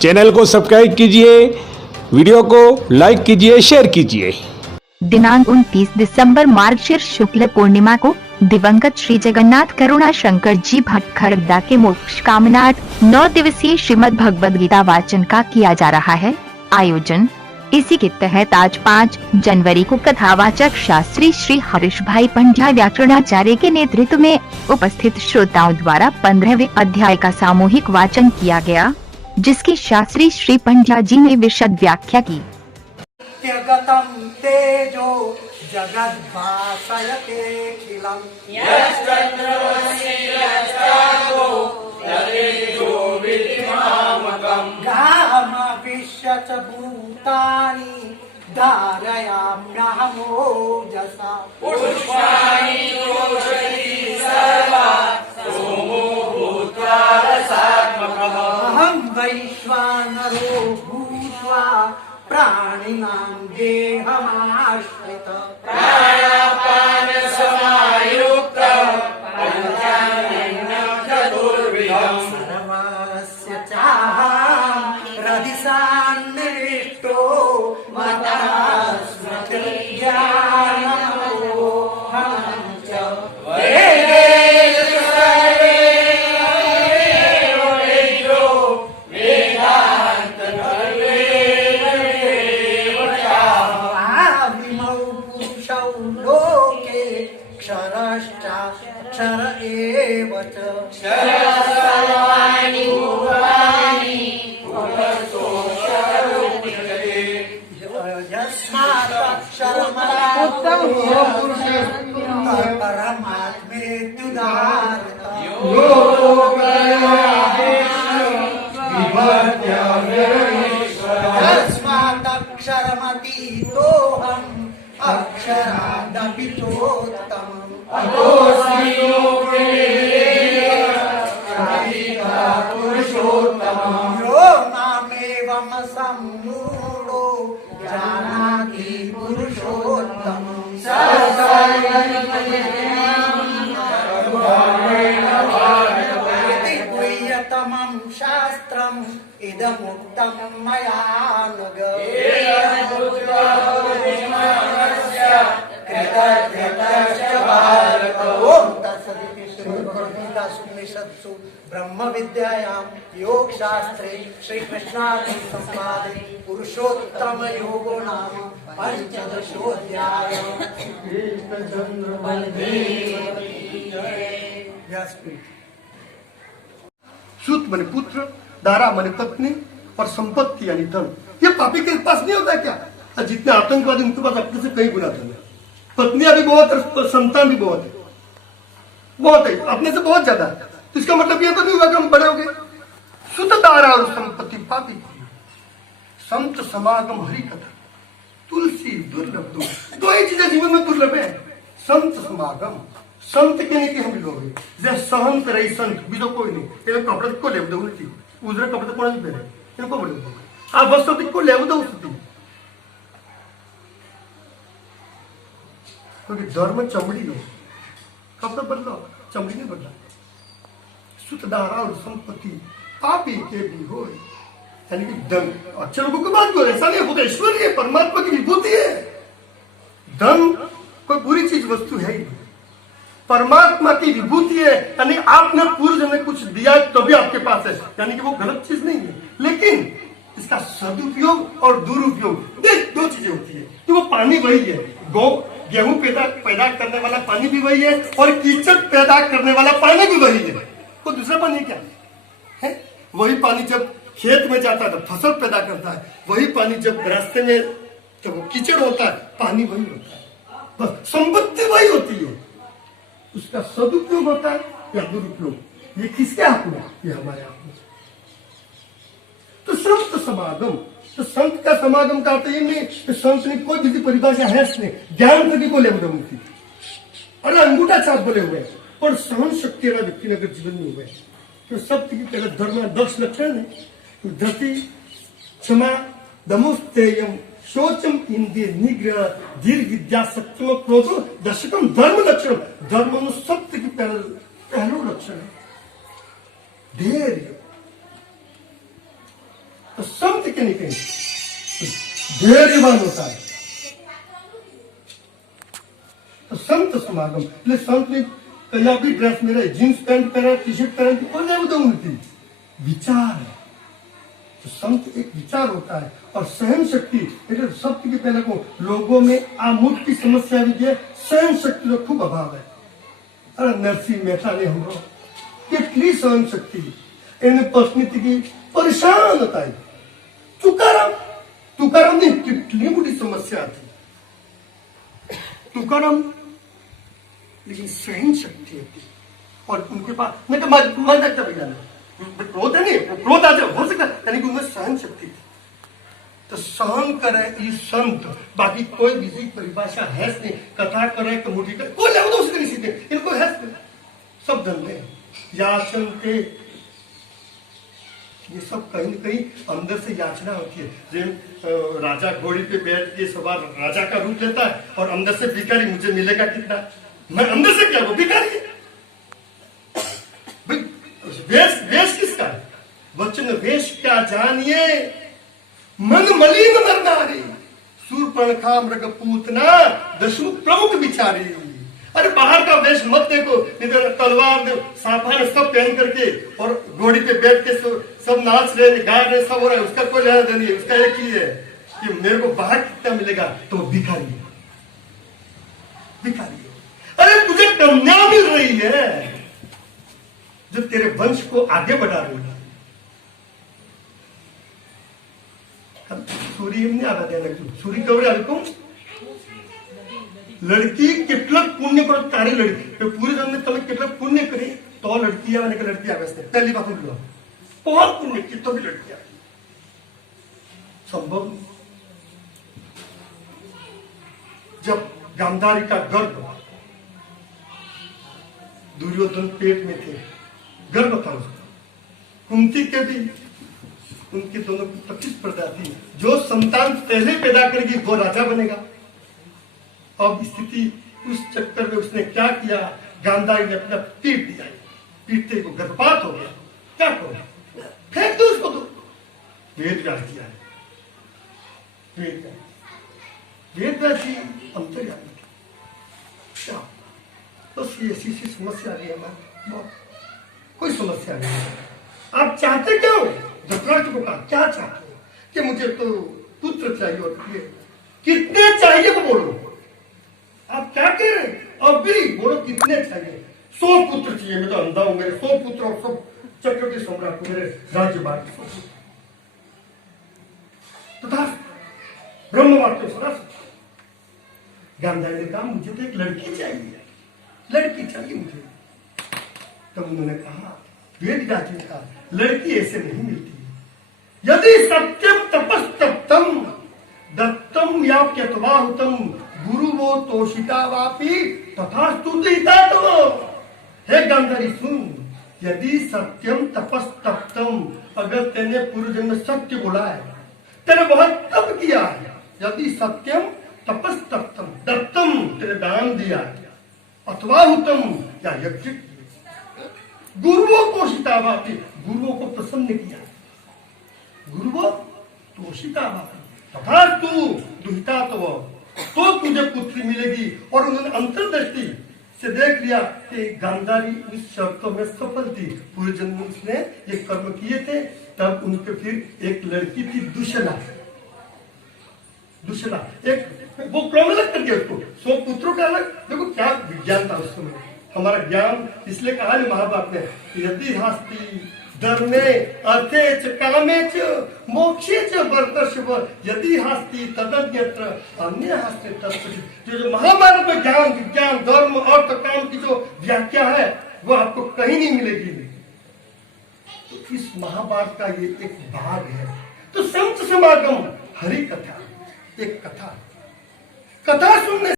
Channel को subscribe कीजिए, video को लाइक कीजिए, शेयर कीजिए। दिनांक 29 दिसंबर मार्गशीर्ष शुक्ल पूर्णिमा को दिवंगत श्री जगन्नाथ करुणा शंकर जी भट्ट खड़गदा के मोक्ष कामनार्थ 9 दिवसीय श्रीमद् भगवद गीता वाचन का किया जा रहा है आयोजन। इसी के तहत आज 5 जनवरी को कथावाचक शास्त्री श्री हरीश भाई पंड्या व्याकरणाचार्य के नेतृत्व में उपस्थित श्रोताओं द्वारा 15वें अध्याय का सामूहिक वाचन किया गया, जिसकी शास्त्री श्री पंड्या जी ने विशद व्याख्या की। त्यगतं तेजो जगद्भासयतेऽखिलं यश्चन्द्रमसि यश्चापो तदेजो विधिमामकं गामविश्यच भूतानि धारयाम्यहमोजसा पुष्पाणि ओषधि सर्वा सोमो भूत्वा रसात्मकः अहं वैश्वानरो भूत्वा प्राणिनां देहमाश्रित प्राणापान समायुक्त पंचाननं चतुर्विधं सर्वस्य चाहं हृदि सन्निविष्टो मत्तः ज्ञानमोहनं च वेदेषु सर्वैर्वेदो लोके क्षरश्चाक्षर एव च सर्वाणि भूतानि पुरुषोऽक्षरमुच्यते यस्मादक्षरमयं परमात्मेत्युदाहृतम् यस्मादक्षरमतीतोऽहम् अक्षरादपि चोत्तमम् अतोऽस्मि लोके पुरुषोत्तमम् यो मामेवं सम्मूढो जानाति पुरुषोत्तमम् स इति गुह्यतमं शास्त्रम् इदमुक्तं मया नघ उपनिषत्सु ब्रह्म विद्यायां योग शास्त्रे श्री कृष्णार्जुन संवादे पुरुषोत्तम योगो नाम पंचदशोऽध्याय। सूत माने पुत्र, दारा माने पत्नी और संपत्ति यानी धन। ये पापी के पास नहीं होता क्या? जितने आतंकवादी उनके पास अपने से कई गुना धन है, पत्नियां भी बहुत है, संतान भी बहुत है, अपने से बहुत ज्यादा है। तो इसका मतलब ये तो नहीं हुआ कि हम बड़े हो गए। सुत दारा और संपत्ति पापी की, संत समागम हरि कथा, तुलसी दुर्लभ। दो ही चीजें जीवन में दुर्लभ है, संत समागम। संत के नहीं कि हम लोग जैसे सहंत रही संत बीजो कोई नहीं। ये कपड़े को ले दो उल्टी उजरे कपड़े को नहीं पहने, इनको बोले आप बस को ले दो उसकी, क्योंकि धर्म चमड़ी है, कपड़ा बदलो चमड़ी नहीं बदला। सुतदारा और संपत्ति पापी के भी हो, यानी कि धन। अच्छे लोगों को बात बोले, ऐसा नहीं होता, ईश्वरीय परमात्मा की विभूति है। धन कोई बुरी चीज वस्तु है ही नहीं, परमात्मा की विभूति है। यानी आपने पूर्व जन्म में कुछ दिया तभी आपके पास है, यानी कि वो गलत चीज नहीं है। लेकिन इसका सदुपयोग और दुरुपयोग दो चीजें होती है। तो वो पानी वही है, गेहूं पैदा करने वाला पानी भी वही है और कीचड़ पैदा करने वाला पानी भी वही है। वो दूसरा पानी क्या है? वही पानी जब खेत में जाता है तो फसल पैदा करता है, वही पानी जब रास्ते में जब कीचड़ होता है पानी वही होता है। बस संपत्ति वही होती है, उसका सदुपयोग होता है या दुरुपयोग, ये किसके हाथ में? ये हमारे हाथ में। तो संत समागम, तो संत का समागम का अर्थ ये नहीं कि संत ने कोई भी परिभाषा है इसने ज्ञान सभी को ले उनकी, अरे अंगूठा छाप बोले हुए हैं, और सहन शक्ति वाला व्यक्ति अगर जीवन में हुए तो सत्य की तरह धर्म 10 लक्षण है। धृति, क्षमा, दमुस्तेयम, शोचम, इंद्रिय निग्रह, धीर, विद्या, सत्यम, क्रोध, दशकम, धर्म लक्षण। धर्म सत्य की पहलू लक्षण है। धैर्य, तो संत के निकले धैर्यवान होता है। तो संत समागम इसलिए संत ने पंजाबी ड्रेस में रहे, जींस पैंट पहना, टी शर्ट पहन के कोई नहीं उनकी विचार है। तो संत एक विचार होता है और सहन शक्ति शब्द के पहले को लोगों में आमुद की समस्या भी है, सहन शक्ति का खूब अभाव है। अरे नरसिंह मेहता ने हम लोग कितनी सहन शक्ति इन पत्नी की परेशान होता है। तुकाराम ने कितनी बड़ी समस्या थी तुकाराम, लेकिन सहन शक्ति होती और उनके पास मैं तो मर सकता भैया क्रोध है नहीं, क्रोध आ जाए हो सकता यानी कि उनमें सहन शक्ति थी। तो सहन करे ये संत, बाकी कोई भी परिभाषा है नहीं, कथा करे कि मुझे करे कोई ले उसके नहीं सीधे इनको है सब धंधे याचन के, ये सब कहीं न कहीं अंदर से याचना होती है। जो राजा घोड़ी पे बैठ के सवार राजा का रूप लेता है और अंदर से भिखारी, मुझे मिलेगा कितना, मैं अंदर से क्या वो भिखारी है। वेश किसका है? वचन वेश क्या जानिए मन मलिन नर नारी, सूर्पणखा मृग पूतना दशु प्रमुख बिचारी। अरे बाहर का वेश मत देखो, इधर तलवार साफा सब पहन करके और घोड़ी पे बैठ के सब नाच रहे गा रहे, सब हो रहा है, उसका कोई लेना देना नहीं है। उसका एक ही है कि मेरे को बाहर कितना मिलेगा, तो वो भिखारी है, भिखारी है। अरे तुझे कन्या मिल रही है जो तेरे वंश को आगे बढ़ा रही है। सूर्य नहीं आधा देना, सूर्य कवरे आलको लड़की કેટલાક પુણ્ય કરો તારી લड़की पूरे जन्म में તમે કેટલાક પુણ્ય કરી તો लड़की आने की लड़की आवे છે पहली बात बोलो बहुत पुण्य की तो भी लड़की आवे संभव। जब गांधारी का गर्भ, दुर्योधन पेट में थे, गर्भ था उसका, कुंती के भी उनके दोनों की प्रतिस्पर्धा थी, जो संतान पहले पैदा करेगी वो राजा बनेगा। अब स्थिति उस चक्कर में उसने क्या किया, गांधारी ने अपना पीट दिया, पीटते को गर्भपात हो गया, क्या करो फेंक दो उसको, तो वेद व्यास किया है, वेद व्यास जी अंतर्यामी क्या बस ये ऐसी समस्या आ रही है हमारी, बहुत कोई समस्या नहीं है। आप चाहते क्या हो, धृतराष्ट्र को कहा क्या चाहते हो कि मुझे तो पुत्र चाहिए, और कितने चाहिए तो बोलो, आप क्या कह रहे हैं, अब भी बोलो कितने चाहिए। 100 पुत्र चाहिए, मैं तो अंधा हूं, मेरे 100 पुत्र और सब चक्रवर्ती सम्राट को मेरे राज्य बांट तथा ब्रह्मवाक्य गांधारी ने कहा मुझे तो एक लड़की चाहिए, लड़की चाहिए मुझे। तब उन्होंने कहा, वेद व्यास ने कहा लड़की ऐसे नहीं मिलती, यदि सत्यम तपस्तप्तम दत्तम याप्यतवाहुतम गुरु वो तोषिता वापी तथा स्तुतिता। तो हे गांधारी सुन, यदि सत्यम तपस्तप्तम, अगर तेने पूर्व जन्म में सत्य बोला है, तेने बहुत तप किया है, यदि सत्यम तपस्तप्तम दत्तम तेरे दान दिया है, अथवा हुतम या यज्ञ, गुरुओं तोषिता वापी, गुरुओं को प्रसन्न किया, गुरुओं तोषिता वापी तथा तू दुहिता तो तुझे पुत्री मिलेगी। और उन्होंने अंतर्दृष्टि से देख लिया कि गांधारी उस शर्तों में सफल थी, पूरे जन्म उसने ये कर्म किए थे। तब उनके फिर एक लड़की थी दुशला, एक वो क्रम अलग कर दिया उसको, 100 पुत्रों का अलग। देखो क्या विज्ञान था उस समय, हमारा ज्ञान इसलिए कहा है महाभारत में, यदि हस्ती धर्मे अर्थे च कामे च मोक्षे च वर्तस्व यदि हस्ती तदन्यत्र अन्य हस्ते तत्व। जो महाभारत में ज्ञान विज्ञान धर्म अर्थ काम की जो व्याख्या है वो आपको कहीं नहीं मिलेगी। तो इस महाभारत का ये एक भाग है। तो संत समागम हरि कथा, एक कथा सुनने